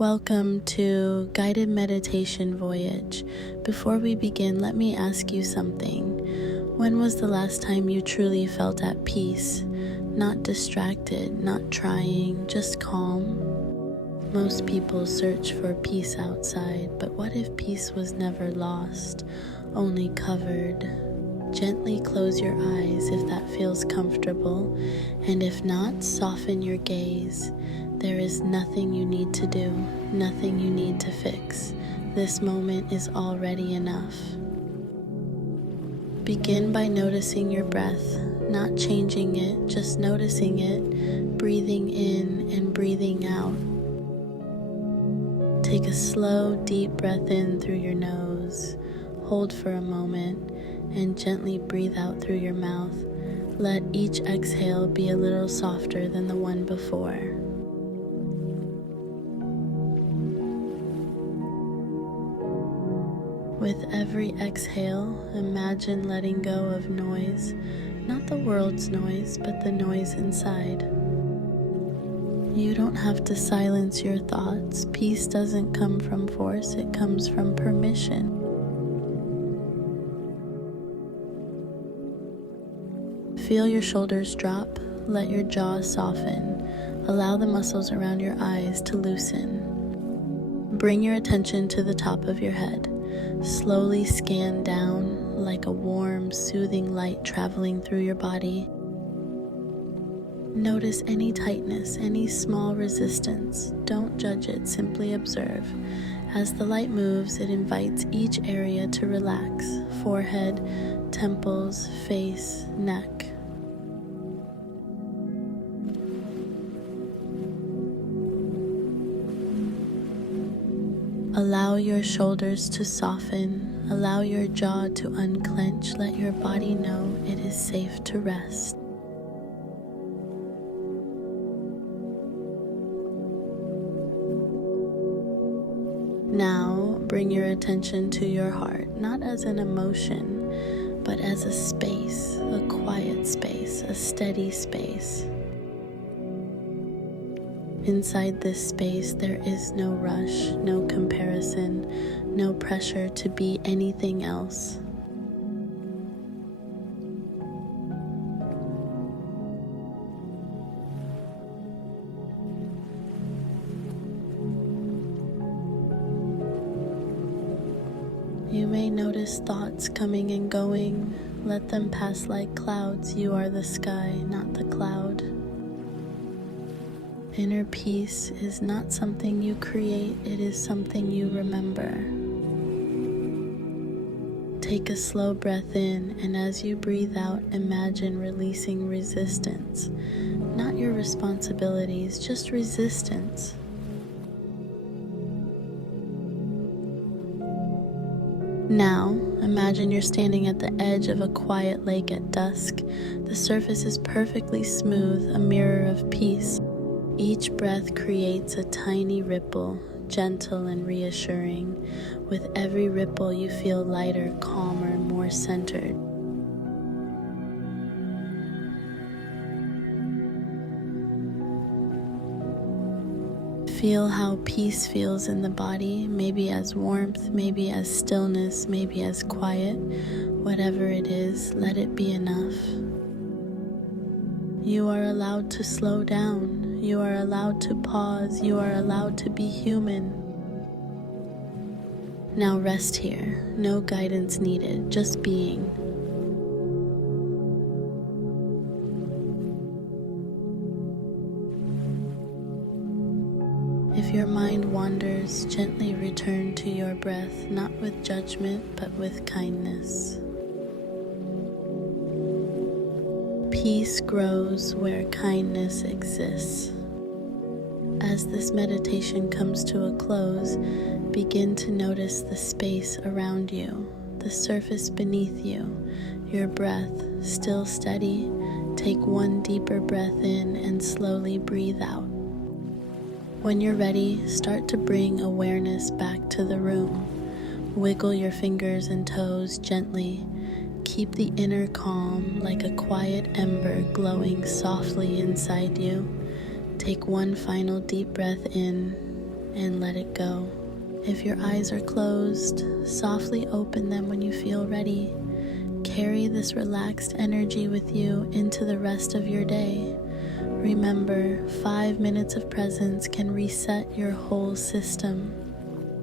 Welcome to Guided Meditation Voyage. Before we begin, let me ask you something. When was the last time you truly felt at peace? Not distracted, not trying, just calm? Most people search for peace outside, but what if peace was never lost, only covered? Gently close your eyes if that feels comfortable, and if not, soften your gaze. There is nothing you need to do, nothing you need to fix. This moment is already enough. Begin by noticing your breath, not changing it, just noticing it, breathing in and breathing out. Take a slow, deep breath in through your nose. Hold for a moment and gently breathe out through your mouth. Let each exhale be a little softer than the one before. With every exhale, imagine letting go of noise, not the world's noise, but the noise inside. You don't have to silence your thoughts. Peace doesn't come from force, it comes from permission. Feel your shoulders drop, let your jaw soften. Allow the muscles around your eyes to loosen. Bring your attention to the top of your head. Slowly scan down like a warm, soothing light traveling through your body. Notice any tightness, any small resistance. Don't judge it, simply observe. As the light moves, it invites each area to relax: forehead, temples, face, neck. Allow your shoulders to soften. Allow your jaw to unclench. Let your body know it is safe to rest. Now, bring your attention to your heart, not as an emotion, but as a space, a quiet space, a steady space. Inside this space, there is no rush, no comparison, no pressure to be anything else. You may notice thoughts coming and going. Let them pass like clouds. You are the sky, not the cloud. Inner peace is not something you create, it is something you remember. Take a slow breath in, and as you breathe out, imagine releasing resistance. Not your responsibilities, just resistance. Now, imagine you're standing at the edge of a quiet lake at dusk. The surface is perfectly smooth, a mirror of peace. Each breath creates a tiny ripple, gentle and reassuring. With every ripple, you feel lighter, calmer, more centered. Feel how peace feels in the body, maybe as warmth, maybe as stillness, maybe as quiet. Whatever it is, let it be enough. You are allowed to slow down. You are allowed to pause. You are allowed to be human. Now rest here. No guidance needed, just being. If your mind wanders, gently return to your breath, not with judgment, but with kindness. Peace grows where kindness exists. As this meditation comes to a close, begin to notice the space around you, the surface beneath you, your breath still steady. Take one deeper breath in and slowly breathe out. When you're ready, start to bring awareness back to the room. Wiggle your fingers and toes gently. Keep the inner calm like a quiet ember glowing softly inside you. Take one final deep breath in and let it go. If your eyes are closed, softly open them when you feel ready. Carry this relaxed energy with you into the rest of your day. Remember, 5 minutes of presence can reset your whole system.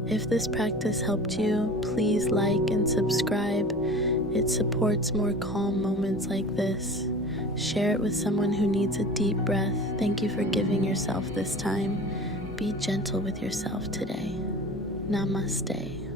If this practice helped you, please like and subscribe. It supports more calm moments like this. Share it with someone who needs a deep breath. Thank you for giving yourself this time. Be gentle with yourself today. Namaste.